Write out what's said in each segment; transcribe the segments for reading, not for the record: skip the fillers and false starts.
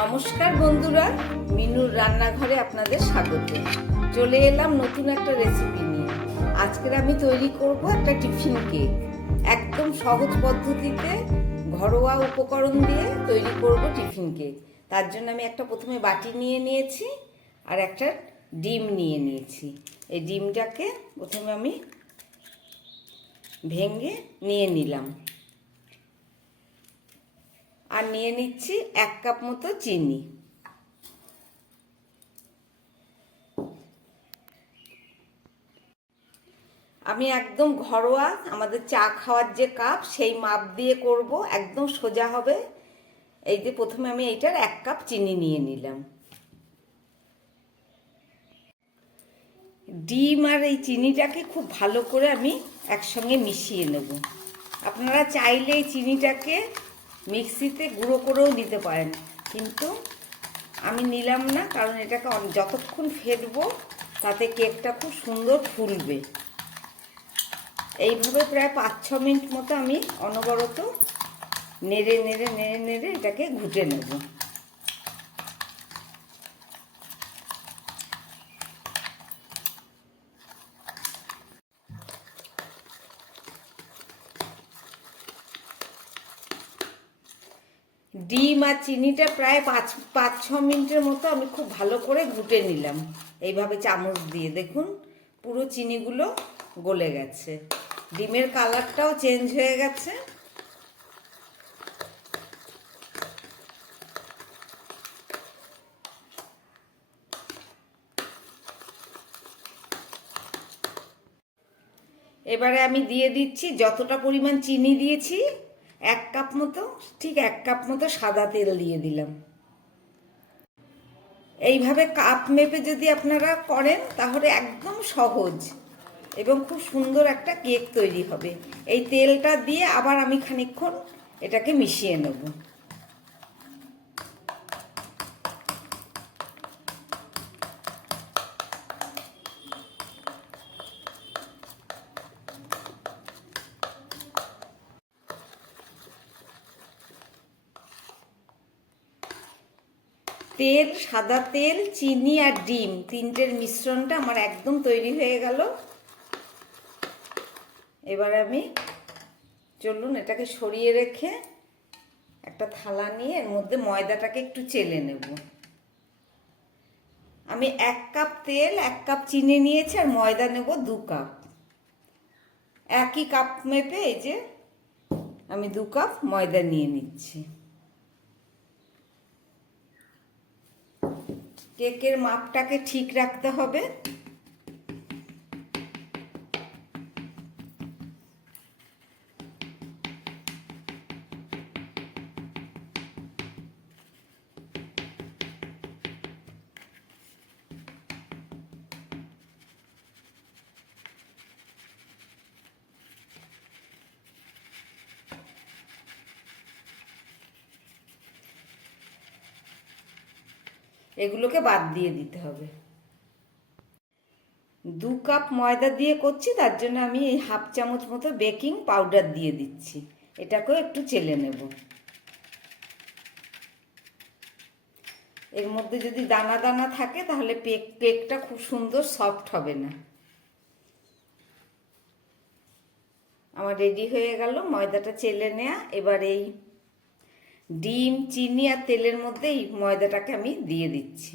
নমস্কার বন্ধুরা, মিনুর রান্নাঘরে আপনাদের স্বাগত। চলে এলাম নতুন একটা রেসিপি নিয়ে। আজকের আমি তৈরি করব একটা টিফিন কেক। একদম সহজ পদ্ধতিতে ঘরোয়া উপকরণ দিয়ে তৈরি করব টিফিন কেক। তার জন্য আমি প্রথমে বাটি নিয়ে নিয়েছি আর একটা ডিম নিয়ে নিয়েছি। এই ডিমটাকে প্রথমে আমি ভেঙে নিয়ে নিলাম আর নিয়ে নিচ্ছি 1 কাপ মতো চিনি। আমি একদম ঘরোয়া আমাদের চা খাওয়ার যে কাপ সেই মাপ দিয়ে করব, একদম সোজা হবে। এই যে প্রথমে আমি এইটার 1 কাপ চিনি নিয়ে নিলাম। ডিম আর এই চিনিটাকে খুব ভালো করে আমি একসঙ্গে মিশিয়ে নেব। আপনারা চাইলে এই চিনিটাকে মিক্সিতে গুঁড়ো করেও নিতে পারেন, কিন্তু আমি নিলাম না, কারণ এটাকে যতক্ষণ ফেটবো তাতে কেকটা খুব সুন্দর ফুলবে। এইভাবে প্রায় 5-6 মিনিট মতো আমি অনবরত নেড়ে নেড়ে নেড়ে নেড়ে এটাকে ঘুটে নেব। ডিম আর চিনিটা প্রায় 5-6 মিনিটের মতো আমি খুব ভালো করে ঘুটে নিলাম। এইভাবে চামচ দিয়ে দেখুন পুরো চিনিগুলো গলে গেছে, ডিমের কালারটাও চেঞ্জ হয়ে গেছে। এবারে আমি দিয়ে দিচ্ছি যতটা পরিমাণ চিনি দিয়েছি 1 কাপ মতো, ঠিক 1 কাপ মতো সাদা তেল দিয়ে দিলাম। এইভাবে কাপ মেপে যদি আপনারা করেন তাহলে একদম সহজ এবং খুব সুন্দর একটা কেক তৈরি হবে। এই তেলটা দিয়ে আবার আমি খানিকক্ষণ এটাকে মিশিয়ে নেব। তেল, সাদা তেল, চিনি আর ডিম তিনটের মিশ্রণটা আমার একদম তৈরি হয়ে গেল। এবার আমি চলুন এটাকে সরিয়ে রেখে একটা থালা নিয়ে এর মধ্যে ময়দাটাকে একটু চেলে নেব। আমি 1 কাপ তেল, 1 কাপ চিনি নিয়েছি আর ময়দা নেব 2 কাপ। একই কাপ মেপে এই যে আমি 2 কাপ ময়দা নিয়ে নিচ্ছি। কেকের মাপটাকে ঠিক রাখতে হবে। এগুলোকে বাদ দিয়ে দিতে হবে। 2 কাপ ময়দা দিয়ে করছি, তার জন্য আমি এই 1/2 চামচ মতো বেকিং পাউডার দিয়ে দিচ্ছি। এটাকেও একটু চেলে নেব। এর মধ্যে যদি দানা দানা থাকে তাহলে কেকটা খুব সুন্দর সফট হবে না। আমার রেডি হয়ে গেল ময়দাটা চেলে নেওয়া। এবার এই ডিম, চিনি আর তেলের মধ্যে এই ময়দাটাকে আমি দিয়ে দিচ্ছি।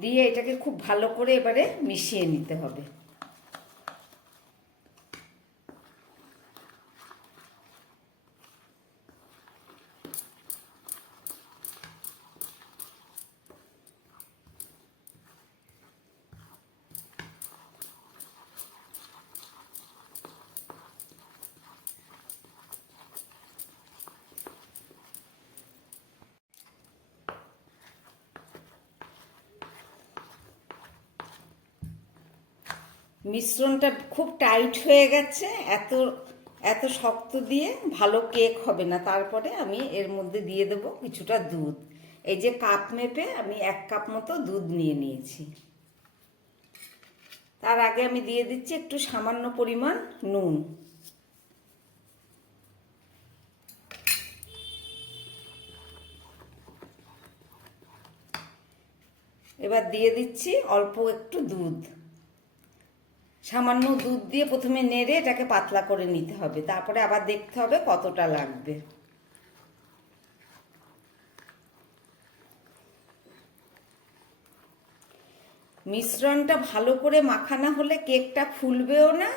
দিয়ে এটাকে খুব ভালো করে এবারে মিশিয়ে নিতে হবে। মিশ্রণটা খুব টাইট হয়ে গেছে, এত এত শক্ত দিয়ে ভালো কেক হবে না। তারপরে আমি এর মধ্যে দিয়ে দেব কিছুটা দুধ। এই যে কাপ মেপে আমি 1 কাপ মতো দুধ নিয়ে নিয়েছি। তার আগে আমি দিয়ে দিচ্ছি একটু সামান্য পরিমাণ নুন। এবার দিয়ে দিচ্ছি অল্প একটু দুধ। সামান্য দুধ দিয়ে প্রথমে নেড়ে এটাকে পাতলা করে নিতে হবে, তারপরে আবার দেখতে হবে কতটা লাগবে। মিশ্রণটা ভালো করে মাখানো হলে কেকটা ফুলবেও না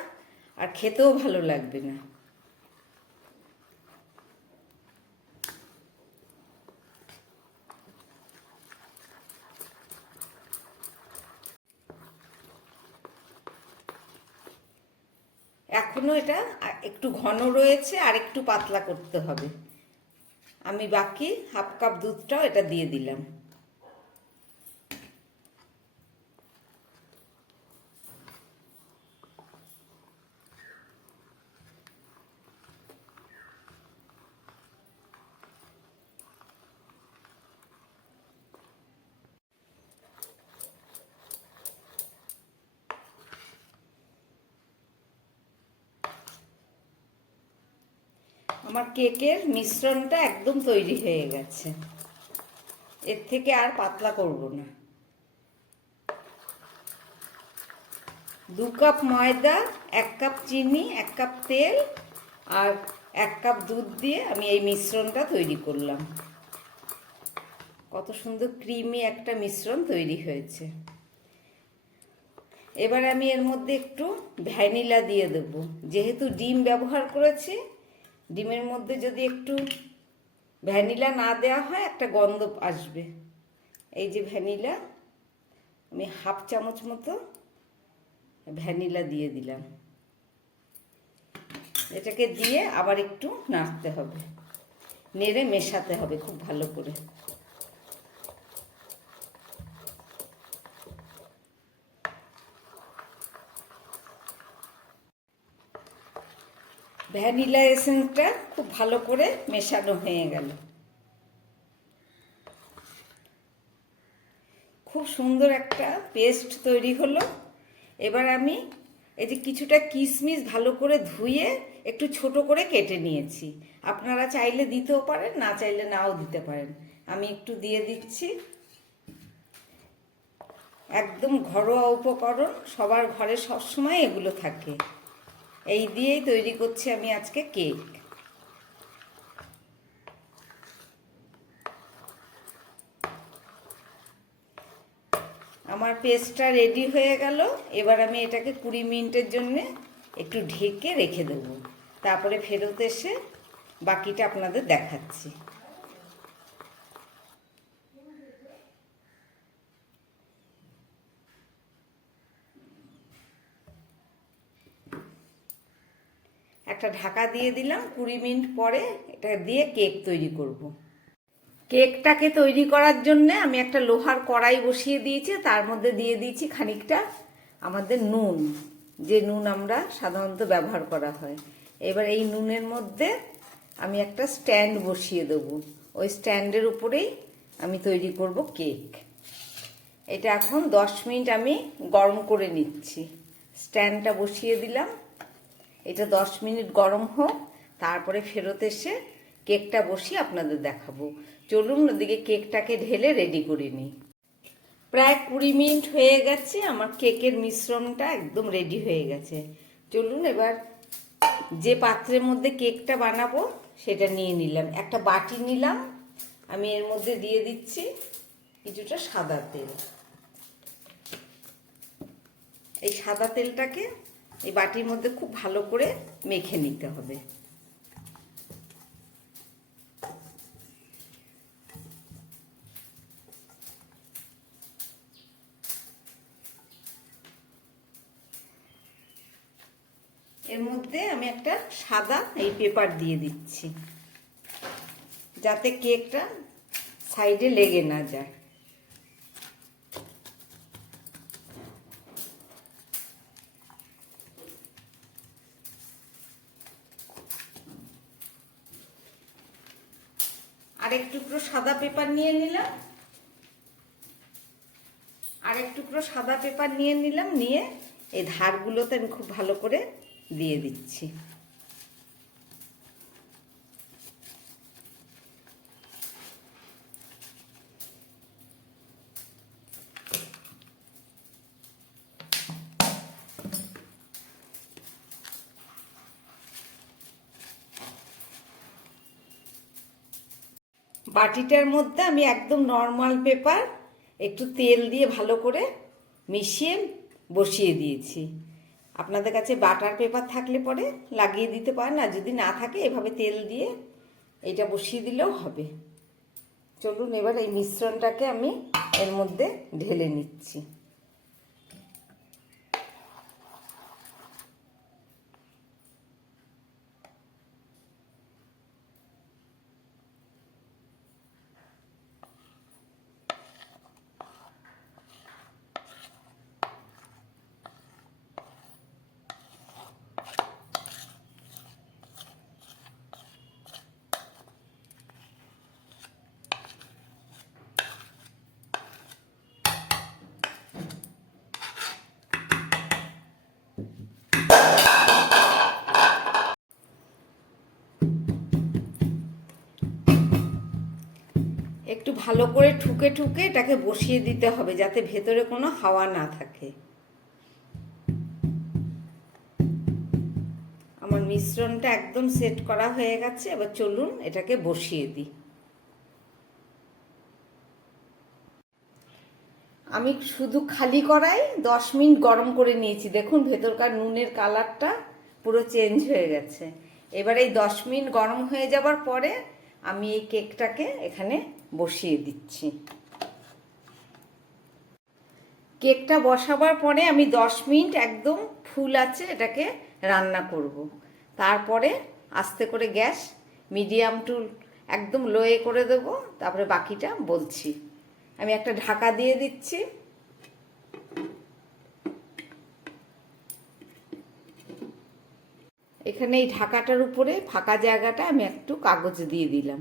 আর খেতেও ভালো লাগবে না। এখনো এটা একটু ঘন রয়েছে, আর একটু পাতলা করতে হবে। আমি বাকি হাফ কাপ দুধটাও এটা দিয়ে দিলাম। আমার কেকের মিশ্রণটা একদম তৈরি হয়ে গেছে, এর থেকে আর পাতলা করব না। 2 কাপ ময়দা, 1 কাপ চিনি, 1 কাপ তেল আর 1 কাপ দুধ দিয়ে আমি এই মিশ্রণটা তৈরি করলাম। কত সুন্দর ক্রিমি একটা মিশ্রণ তৈরি হয়েছে। এবার আমি এর মধ্যে একটু ভ্যানিলা দিয়ে দেব। যেহেতু ডিম ব্যবহার করেছি, ডিমের মধ্যে যদি একটু ভ্যানিলা না দেওয়া হয় একটা গন্ধ আসবে। এই যে ভ্যানিলা, আমি হাফ চামচ মতো ভ্যানিলা দিয়ে দিলাম। এটাকে দিয়ে আবার একটু নাড়তে হবে, নেড়ে মেশাতে হবে খুব ভালো করে। ভ্যানিলা এসেন্সটা খুব ভালো করে মেশানো হয়ে গেল। খুব সুন্দর একটা পেস্ট তৈরি হলো। এবার আমি এই যে কিছুটা কিশমিশ ভালো করে ধুয়ে একটু ছোট করে কেটে নিয়েছি। আপনারা চাইলে দিতেও পারেন, না চাইলে নাও দিতে পারেন। আমি একটু দিয়ে দিচ্ছি। একদম ঘরোয়া উপকরণ, সবার ঘরে সবসময় এগুলো থাকে। এই দিয়েই তৈরি করছি আমি আজকে কেক। আমার পেস্টটা রেডি হয়ে গেল। এবার আমি এটাকে 20 মিনিটের জন্য একটু ঢেকে রেখে দেবো, তারপরে ফেরত এসে বাকিটা আপনাদের দেখাচ্ছি। একটা ঢাকা দিয়ে দিলাম। 20 মিনিট পরে এটা দিয়ে কেক তৈরি করব। কেকটাকে তৈরি করার জন্য আমি একটা লোহার কড়াই বসিয়ে দিয়েছি, তার মধ্যে দিয়ে দিয়েছি খানিকটা আমাদের নুন, যে নুন আমরা সাধারণত ব্যবহার করা হয়। এবার এই নুনের মধ্যে আমি একটা স্ট্যান্ড বসিয়ে দেবো। ওই স্ট্যান্ডের উপরেই আমি তৈরি করব কেক। এটা এখন 10 মিনিট আমি গরম করে নিচ্ছি। স্ট্যান্ডটা বসিয়ে দিলাম। এটা 10 মিনিট গরম হোক, তারপরে ফেরত এসে কেকটা বসিয়ে আপনাদের দেখাবো। চলুন ওদিকে কেকটাকে ঢেলে রেডি করে নিই। প্রায় 20 মিনিট হয়ে গেছে, আমার কেকের মিশ্রণটা একদম রেডি হয়ে গেছে। চলুন এবার যে পাত্রের মধ্যে কেকটা বানাবো সেটা নিয়ে নিলাম। একটা বাটি নিলাম, আমি এর মধ্যে দিয়ে দিচ্ছি কিছুটা সাদা তেল। এই সাদা তেলটাকে এই বাটির মধ্যে খুব ভালো করে মেখে নিতে হবে। এর মধ্যে আমি একটা সাদা এই পেপার দিয়ে দিচ্ছি, যাতে কেকটা সাইডে লেগে না যায়। আরেক টুকরো সাদা পেপার নিয়ে নিলাম, নিয়ে এই ধারগুলোতে আমি খুব ভালো করে দিয়ে দিচ্ছি। বাটিটার মধ্যে আমি একদম নর্মাল পেপার একটু তেল দিয়ে ভালো করে মিশিয়ে বসিয়ে দিয়েছি। আপনাদের কাছে বাটার পেপার থাকলে পরে লাগিয়ে দিতে পারেন, আর যদি না থাকে এভাবে তেল দিয়ে এটা বসিয়ে দিলেও হবে। চলুন এবার এই মিশ্রণটাকে আমি এর মধ্যে ঢেলে নিচ্ছি। একটু ভালো করে ঠুকে ঠুকে এটাকে বসিয়ে দিতে হবে যাতে ভেতরে কোনো হাওয়া না থাকে। আমার মিশ্রণটা একদম সেট করা হয়ে গেছে, এবার চলুন এটাকে বসিয়ে দিই। আমি শুধু খালি কড়াই 10 মিনিট গরম করে নিয়েছি। দেখুন ভেতরকার নুনের কালারটা পুরো চেঞ্জ হয়ে গেছে। এবার এই 10 মিনিট গরম হয়ে যাবার পরে আমি এই কেকটাকে এখানে বসিয়ে দিচ্ছি। কেকটা বসাবার পরে আমি 10 মিনিট একদম ফুল আছে এটাকে রান্না করব। তারপরে আস্তে করে গ্যাস মিডিয়াম টু একদম লোয়ে করে দেবো। তারপরে বাকিটা বলছি। আমি একটা ঢাকা দিয়ে দিচ্ছি। এখানে এই ঢাকাটার উপরে ফাঁকা জায়গাটা আমি একটু কাগজ দিয়ে দিলাম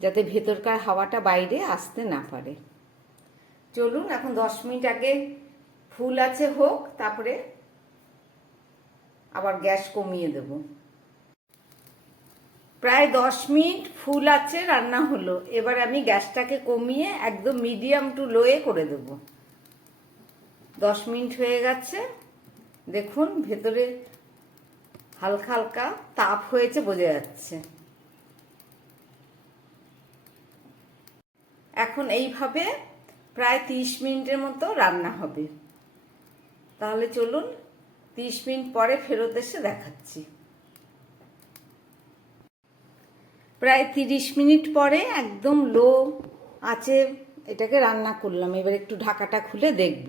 যাতে ভেতরকার হাওয়াটা বাইরে আসতে না পারে। চলুন এখন 10 মিনিট আগে ফুল আছে হোক, তারপরে আবার গ্যাস কমিয়ে দেব। প্রায় 10 মিনিট ফুল আছে রান্না হলো। এবার আমি গ্যাসটাকে কমিয়ে একদম মিডিয়াম টু লোয়ে করে দেব। 10 মিনিট হয়ে গেছে। দেখুন ভেতরে হালকা হালকা তাপ হয়েছে, বোঝা যাচ্ছে। এখন এইভাবে প্রায় 30 মিনিটের মতো রান্না হবে। তাহলে চলুন 30 মিনিট পরে ফেরত এসে দেখাচ্ছি। প্রায় 30 মিনিট পরে একদম লো আঁচে এটাকে রান্না করলাম। এবার একটু ঢাকাটা খুলে দেখব।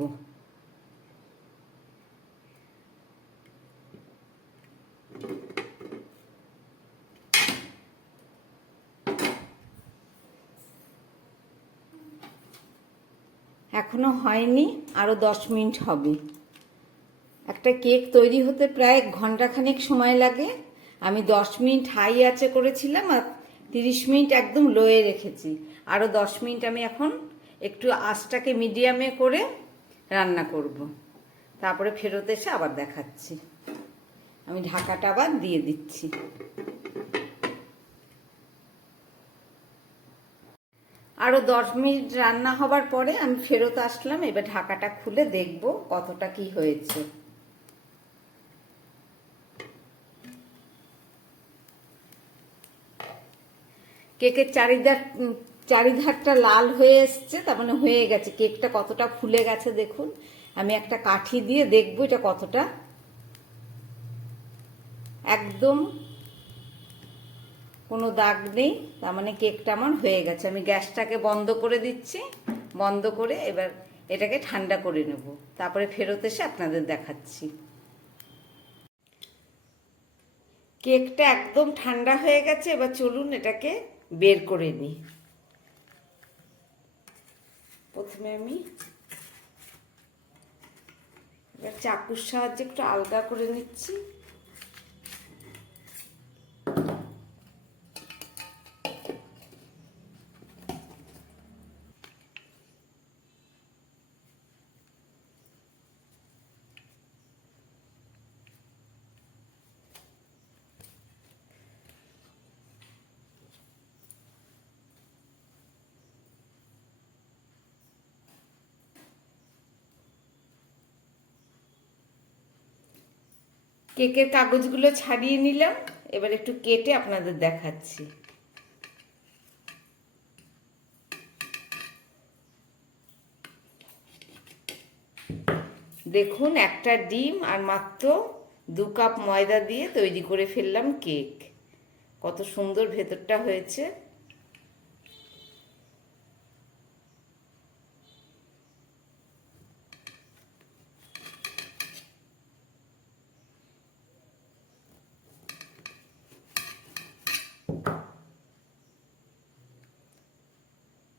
এখনো হয়নি, আরো 10 মিনিট হবে। একটা কেক তৈরি হতে প্রায় ঘন্টাখানেক সময় লাগে। আমি 10 মিনিট হাই আঁচে করেছিলাম আর 30 মিনিট একদম লোয়ে রেখেছি। আরো 10 মিনিট আমি এখন একটু আঁচটাকে মিডিয়ামে করে রান্না করব। তারপরে ফেরত এসে আবার দেখাচ্ছি। আমি ঢাকাটা আবার দিয়ে দিচ্ছি। আরো 10 মিনিট রান্না হবার পরে আমি ফেরত আসলাম। এবার ঢাকাটা খুলে দেখব কতটা কি হয়েছে। কেকের চারিধারটা লাল হয়ে এসছে, তার মানে হয়ে গেছে। কেকটা কতটা ফুলে গেছে দেখুন। আমি একটা কাঠি দিয়ে দেখব এটা কতটা, একদম কোনো দাগ নেই, তার মানে কেকটা আমার হয়ে গেছে। আমি গ্যাসটাকে বন্ধ করে দিচ্ছি। বন্ধ করে এবার এটাকে ঠান্ডা করে নেব। তারপরে ফেরত এসে আপনাদের দেখাচ্ছি। কেকটা একদম ঠান্ডা হয়ে গেছে। এবার চলুন এটাকে বের করে নিই। প্রথমে আমি এবার চাকুর সাহায্যে একটু আলগা করে নিচ্ছি। কেকের কাগজগুলো ছাড়িয়ে নিলাম, এবার একটু কেটে আপনাদের দেখাচ্ছি। দেখুন, একটা ডিম আর মাত্র 2 কাপ ময়দা দিয়ে তৈরি করে ফেললাম কেক। কত সুন্দর ভেতরটা হয়েছে।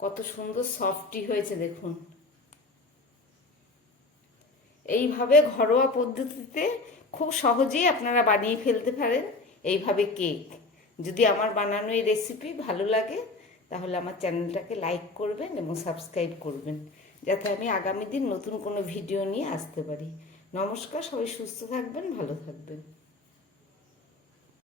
কত সুন্দর সফটি হয়েছে দেখুন। এইভাবে ঘরোয়া পদ্ধতিতে খুব সহজেই আপনারা বানিয়ে ফেলতে পারেন এইভাবে কেক। যদি আমার বানানো এই রেসিপি ভালো লাগে তাহলে আমার চ্যানেলটাকে লাইক করবেন এবং সাবস্ক্রাইব করবেন, যাতে আমি আগামী দিন নতুন কোনো ভিডিও নিয়ে আসতে পারি। নমস্কার, সবাই সুস্থ থাকবেন, ভালো থাকবেন।